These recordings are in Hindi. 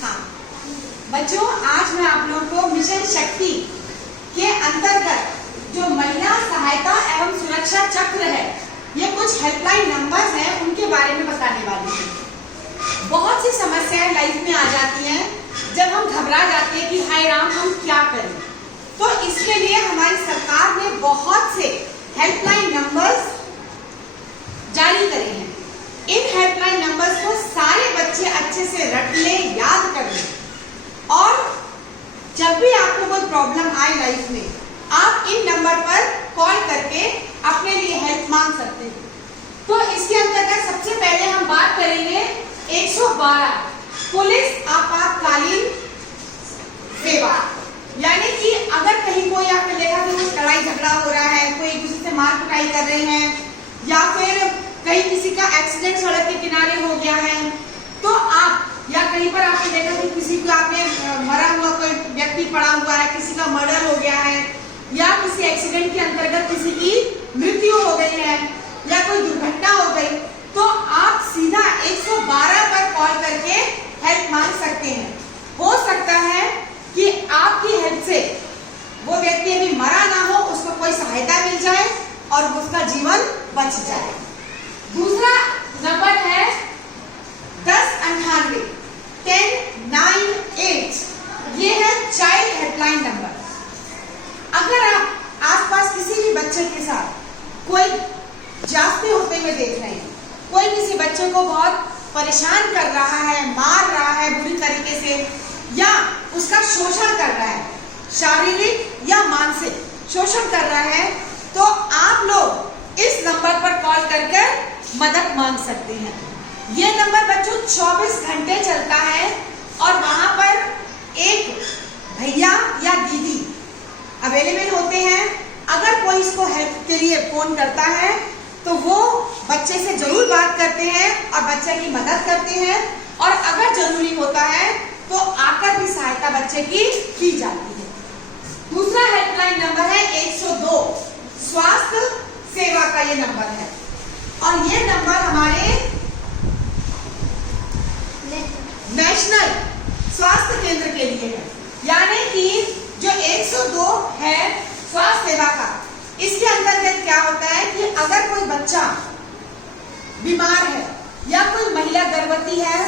हाँ बच्चों, आज मैं आप लोगों को मिशन शक्ति के अंतर्गत जो महिला सहायता एवं सुरक्षा चक्र है, ये कुछ हेल्पलाइन नंबर्स हैं, उनके बारे में बताने वाली हूँ। बहुत सी समस्याएं लाइफ में आ जाती हैं जब हम घबरा जाते हैं कि हाय राम हम क्या करें। तो इसके लिए हमारी सरकार ने बहुत से हेल्पलाइन नंबर्स जारी करे हैं। इन हेल्पलाइन नंबर्स को सारे बच्चे अच्छे से रट लें, याद कर लें, और जब भी आपको कोई प्रॉब्लम आए लाइफ में, आप इन नंबर पर कॉल करके अपने लिए हेल्प मांग सकते हैं। तो इसके अंतर्गत सबसे पहले हम बात करेंगे 112 पुलिस आपातकालीन सेवा। यानी कि अगर कहीं कोई आपने देखा कि कुछ लड़ाई झगड़ा हो रहा है, कोई किसी से मार कुटाई कर रहे हैं, या फिर कहीं किसी का एक्सीडेंट सड़क के किनारे हो गया है, तो आप, या कहीं पर आपने देखा कि किसी को आपने मरा हुआ कोई व्यक्ति पड़ा हुआ है, किसी का मर्डर हो गया है, या किसी एक्सीडेंट के अंतर्गत किसी की मृत्यु हो गई है, या कोई दुर्घटना हो गई, तो आप सीधा 112 पर कॉल करके हेल्प मांग सकते हैं। हो सकता है कि आपकी हेल्प से वो व्यक्ति अभी मरा ना हो, उसको कोई सहायता मिल जाए और उसका जीवन बच जाए। दूसरा नंबर है 1098 1098। ये है चाइल्ड हेल्पलाइन नंबर। अगर आप आसपास किसी भी बच्चे के साथ कोई जागते होते हुए देख रहे हैं, कोई किसी बच्चे को बहुत परेशान कर रहा है, मार रहा है बुरी तरीके से, या उसका शोषण कर रहा है, शारीरिक या मानसिक शोषण कर रहा है, तो आप लोग इस नंबर पर कॉल करके मदद मांग सकते हैं। ये नंबर बच्चों 24 घंटे चलता है और वहां पर एक भैया या दीदी अवेलेबल होते हैं। अगर कोई इसको हेल्प के लिए फोन करता है तो वो बच्चे से जरूर बात करते हैं और बच्चे की मदद करते हैं, और अगर जरूरी होता है तो आकर भी सहायता बच्चे की जाती है। दूसरा हेल्पलाइन नंबर है 102 स्वास्थ्य सेवा का ये नंबर है, और ये नंबर हमारे नेशनल स्वास्थ्य केंद्र के लिए है। यानी कि जो 102 है स्वास्थ्य सेवा का, इसके अंतर्गत क्या होता है कि अगर कोई बच्चा बीमार है या कोई महिला गर्भवती है,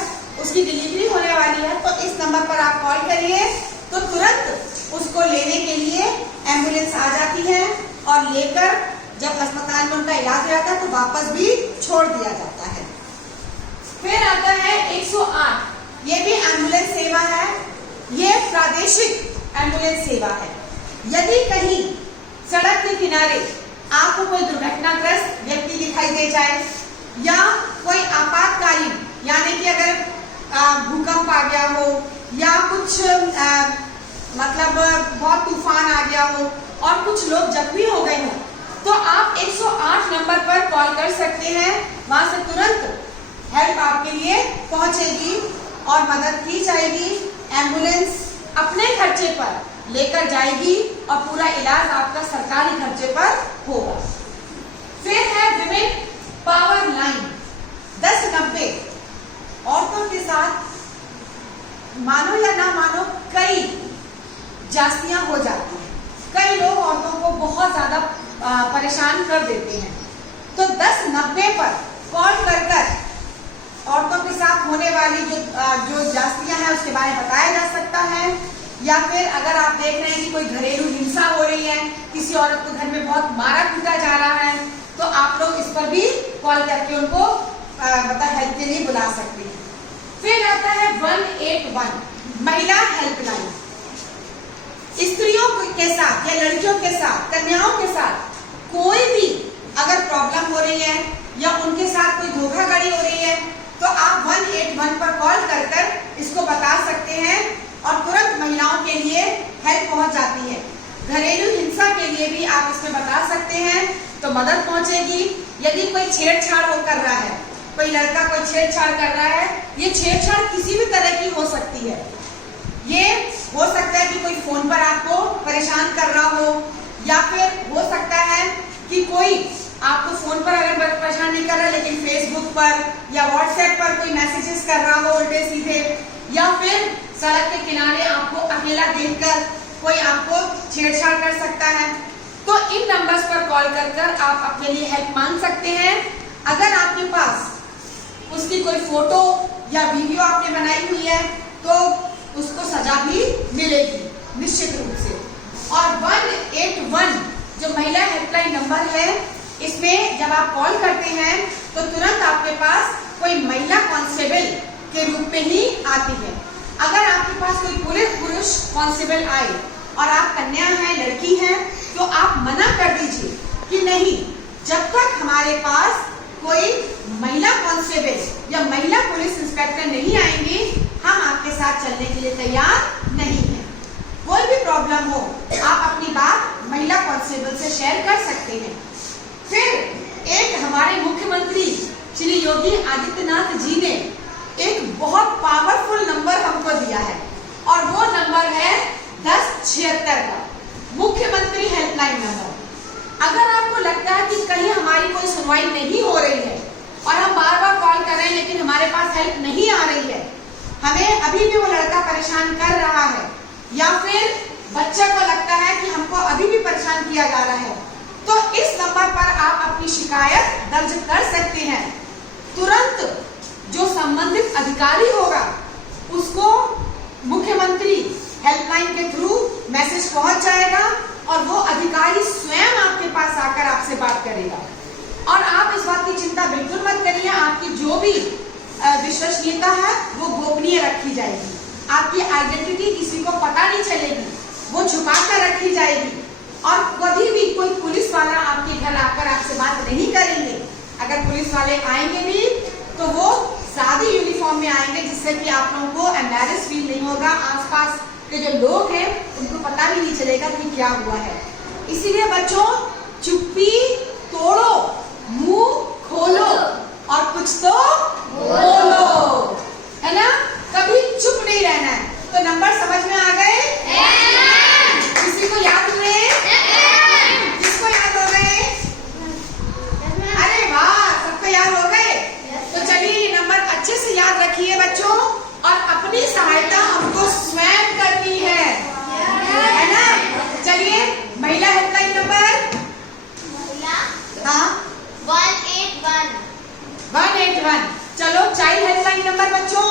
उसकी डिलीवरी होने वाली है, तो इस नंबर पर आप कॉल करिए तो तुरंत उसको लेने के लिए एम्बुलेंस आ जाती है, और लेकर जब अस्पताल में उनका इलाज हो जाता है तो वापस भी छोड़ दिया जाता है। फिर आता है 108। ये भी एम्बुलेंस सेवा है। ये प्रादेशिक एम्बुलेंस सेवा है। यदि कहीं सड़क के किनारे आपको कोई दुर्घटनाग्रस्त व्यक्ति दिखाई दे जाए, या कोई आपातकालीन, यानी कि अगर भूकंप आ गया हो, या कुछ मतलब बहुत तूफान आ गया हो और कुछ लोग जख्मी हो गए हो, तो आप 108 नंबर पर कॉल कर सकते हैं। वहां से तुरंत हेल्प आपके लिए पहुंचेगी और मदद की जाएगी। एम्बुलेंस अपने खर्चे पर लेकर जाएगी और पूरा इलाज आपका सरकारी खर्चे पर होगा। फिर है विमेन पावर लाइन 1090। औरतों के साथ मानो या ना मानो कई जास्तियां हो जाती हैं। कई लोग औरतों को बहुत ज्यादा परेशान कर देते हैं, तो 1090 पर कॉल कर औरतों के साथ होने वाली जो जास्तियां हैं उसके बारे में बताया जा सकता है। या फिर अगर आप देख रहे हैं कि कोई घरेलू हिंसा हो रही है, किसी औरत को घर में बहुत मारा पीटा जा रहा है, तो आप लोग इस पर भी कॉल करके उनको हेल्प के लिए बुला सकते हैं। फिर आता है 181 महिला हेल्पलाइन। स्त्रियों के साथ या लड़कियों के साथ, कन्याओं के साथ कोई भी अगर प्रॉब्लम हो रही है या उनके साथ कोई धोखाधड़ी हो रही है, तो आप 181 पर कॉल कर इसको बता सकते हैं और तुरंत महिलाओं के लिए हेल्प पहुंच जाती है। घरेलू हिंसा के लिए भी आप इसमें बता सकते हैं तो मदद पहुंचेगी। यदि कोई छेड़छाड़ कर रहा है, कोई लड़का कोई छेड़छाड़ कर रहा है, ये छेड़छाड़ किसी भी तरह की हो सकती है। ये हो सकता है कि कोई फोन पर आपको परेशान कर रहा हो, या फिर हो सकता है कि कोई आपको फोन पर अगर परेशान नहीं कर रहा लेकिन फेसबुक पर या व्हाट्सएप पर कोई मैसेजेस कर रहा हो उल्टे सीधे, या फिर सड़क के किनारे आपको अकेला देखकर कोई आपको छेड़छाड़ कर सकता है, तो इन नंबर्स पर कॉल कर आप अपने लिए हेल्प मांग सकते हैं। अगर आपके पास उसकी कोई फोटो या वीडियो आपने बनाई हुई है तो उसको सजा भी मिलेगी निश्चित रूप से। और 181 जो महिला हेल्पलाइन नंबर है, इसमें जब आप कॉल करते हैं तो तुरंत आपके पास कोई महिला कांस्टेबल के रूप में ही आती है। अगर आपके पास कोई पुरुष कांस्टेबल आए और आप कन्या हैं, लड़की हैं, तो आप मना कर दीजिए कि नहीं, जब तक हमारे पास कोई महिला कांस्टेबल या महिला पुलिस इंस्पेक्टर नहीं आएंगे, हम आपके साथ चलने के लिए तैयार नहीं हैं। कोई भी प्रॉब्लम हो आप अपनी बात महिला कांस्टेबल से शेयर कर सकते हैं। फिर एक हमारे मुख्यमंत्री श्री योगी आदित्यनाथ जी ने एक बहुत पावरफुल नंबर हमको दिया है और वो नंबर है 1076 का मुख्यमंत्री हेल्पलाइन नंबर। अगर आपको लगता है कि कहीं हमारी कोई सुनवाई नहीं हो रही है और हम बार बार कॉल कर रहे हैं लेकिन हमारे पास हेल्प नहीं आ रही है, हमें अभी भी वो लड़का परेशान कर रहा है या फिर बच्चा को लगता है कि हमको अभी भी परेशान किया जा रहा है, तो इस नंबर पर आप अपनी शिकायत दर्ज कर सकते हैं। तुरंत जो संबंधित अधिकारी होगा उसको मुख्यमंत्री हेल्पलाइन के थ्रू मैसेज पहुंच जाएगा और वो अधिकारी स्वयं आपके पास आकर आपसे बात करेगा। और आप इस बात की चिंता बिल्कुल मत करिए, आपकी जो भी विश्वसनीयता है वो गोपनीय रखी जाएगी। आपकी आइडेंटिटी किसी को पता नहीं चलेगी, वो छुपा कर रखी जाएगी और कभी भी कोई पुलिस वाला आपके घर आकर आपसे बात नहीं करेंगे। अगर पुलिस वाले आएंगे भी तो वो सादी यूनिफॉर्म में आएंगे, जिससे कि आप लोगों को एम्बैरेस फील नहीं होगा। आसपास के जो लोग हैं उनको पता भी नहीं चलेगा कि क्या हुआ है। इसीलिए बच्चों, चुप्पी तोड़ो, मुंह खोलो और कुछ तो बोलो, है ना? कभी चुप नहीं रहना है। तो नंबर समझ में आ गए? किसी को याद हुए? किसको याद हो गए? अरे वाह, सबको याद हो गए। तो चलिए नंबर अच्छे से याद रखिए बच्चों, और अपनी सहायता हमको स्वयं करनी है ना? चलिए महिला हेल्पलाइन नंबर, हाँ 181। 181। चलो चाइल्ड हेल्पलाइन नंबर बच्चों